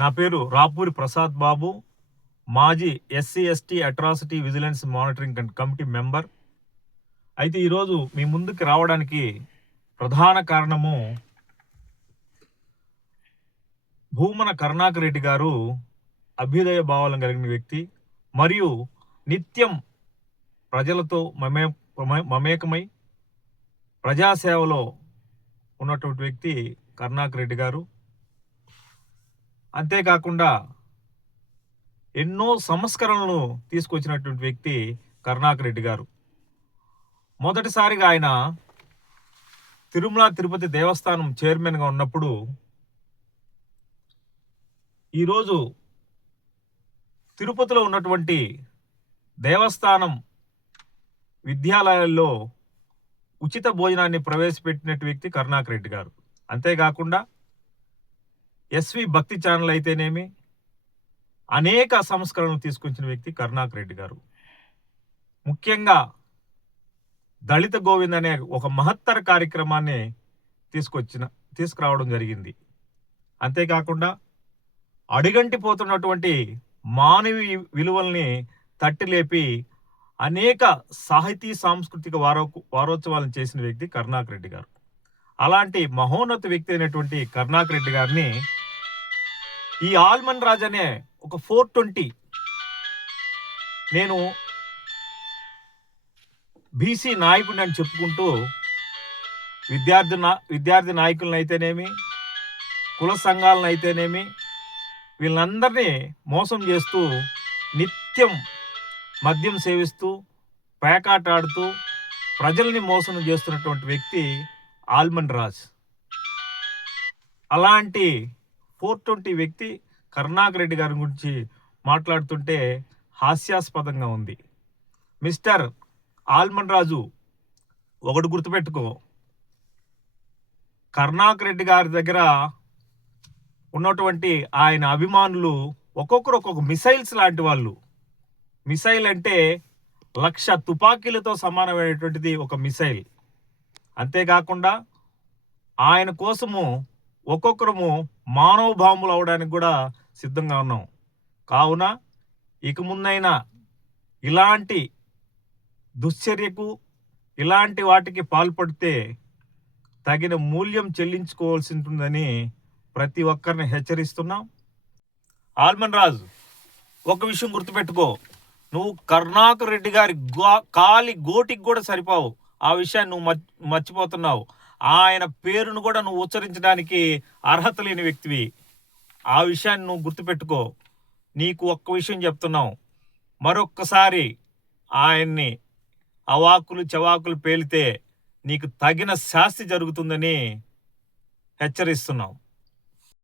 నా పేరు రాపూరి ప్రసాద్ బాబు, మాజీ SC ST atrocity vigilance monitoring committee member. అయితే ఈరోజు మీ ముందుకు రావడానికి ప్రధాన కారణము, భూమన కరుణాకర్ రెడ్డి గారు అభ్యుదయ భావాలను కలిగిన వ్యక్తి మరియు నిత్యం ప్రజలతో మమేకమై ప్రజాసేవలో ఉన్నటువంటి వ్యక్తి కరుణాకర్ రెడ్డి గారు. అంతేకాకుండా ఎన్నో సంస్కరణలను తీసుకొచ్చినటువంటి వ్యక్తి కరుణాకర్ రెడ్డి గారు. మొదటిసారిగా ఆయన తిరుమల తిరుపతి దేవస్థానం చైర్మన్గా ఉన్నప్పుడు ఈరోజు తిరుపతిలో ఉన్నటువంటి దేవస్థానం విద్యాలయాల్లో ఉచిత భోజనాన్ని ప్రవేశపెట్టినటువంటి వ్యక్తి కరుణాకర్ రెడ్డి గారు. అంతేకాకుండా ఎస్వి భక్తి ఛానల్ అయితేనేమి అనేక సంస్కరణలు తీసుకొచ్చిన వ్యక్తి కరుణాకర్ రెడ్డి గారు. ముఖ్యంగా దళిత గోవింద్ అనే ఒక మహత్తర కార్యక్రమాన్ని తీసుకురావడం జరిగింది. అంతేకాకుండా అడుగంటిపోతున్నటువంటి మానవీయ విలువల్ని తట్టిలేపి అనేక సాహితీ సాంస్కృతిక వారోత్సవాలను చేసిన వ్యక్తి కరుణాకర్ రెడ్డి గారు. అలాంటి మహోన్నత వ్యక్తి అయినటువంటి కరుణాకర్ రెడ్డి గారిని ఈ ఆల్మన్ రాజ్ అనే ఒక 420 నేను బీసీ నాయకుడిని అని చెప్పుకుంటూ విద్యార్థి నాయకులను అయితేనేమి, కుల సంఘాలను అయితేనేమి, వీళ్ళందరినీ మోసం చేస్తూ నిత్యం మద్యం సేవిస్తూ పేకాట ఆడుతూ ప్రజల్ని మోసం చేస్తున్నటువంటి వ్యక్తి ఆల్మన్ రాజ్. అలాంటి 420 వ్యక్తి కరుణాకర్ రెడ్డి గారి గురించి మాట్లాడుతుంటే హాస్యాస్పదంగా ఉంది. మిస్టర్ ఆల్మన్ రాజు, ఒకటి గుర్తుపెట్టుకో, కరుణాకర్ రెడ్డి గారి దగ్గర ఉన్నటువంటి ఆయన అభిమానులు ఒక్కొక్కరు ఒక్కొక్క మిసైల్స్ లాంటి వాళ్ళు. మిసైల్ అంటే 1,00,000 తుపాకీలతో సమానమైనటువంటిది ఒక మిసైల్. అంతేకాకుండా ఆయన కోసము ఒక్కొక్కరము మానవ బాంబులు అవడానికి కూడా సిద్ధంగా ఉన్నాం. కావున ఇక ముందైనా ఇలాంటి దుశ్చర్యకు, ఇలాంటి వాటికి పాల్పడితే తగిన మూల్యం చెల్లించుకోవాల్సి ఉంటుందని ప్రతి ఒక్కరిని హెచ్చరిస్తున్నాం. ఆల్మన్ రాజు, ఒక విషయం గుర్తుపెట్టుకో, నువ్వు కరుణాకర్ రెడ్డి గారి కాలి గోటికి కూడా సరిపోవు. ఆ విషయాన్ని నువ్వు మర్చిపోతున్నావు. ఆయన పేరును కూడా నువ్వు ఉచ్చరించడానికి అర్హత లేని వ్యక్తివి. ఆ విషయాన్ని నువ్వు గుర్తుపెట్టుకో. నీకు ఒక్క విషయం చెప్తున్నావు, మరొక్కసారి ఆయన్ని అవాకులు చవాకులు పేలితే నీకు తగిన శాస్తి జరుగుతుందని హెచ్చరిస్తున్నాం.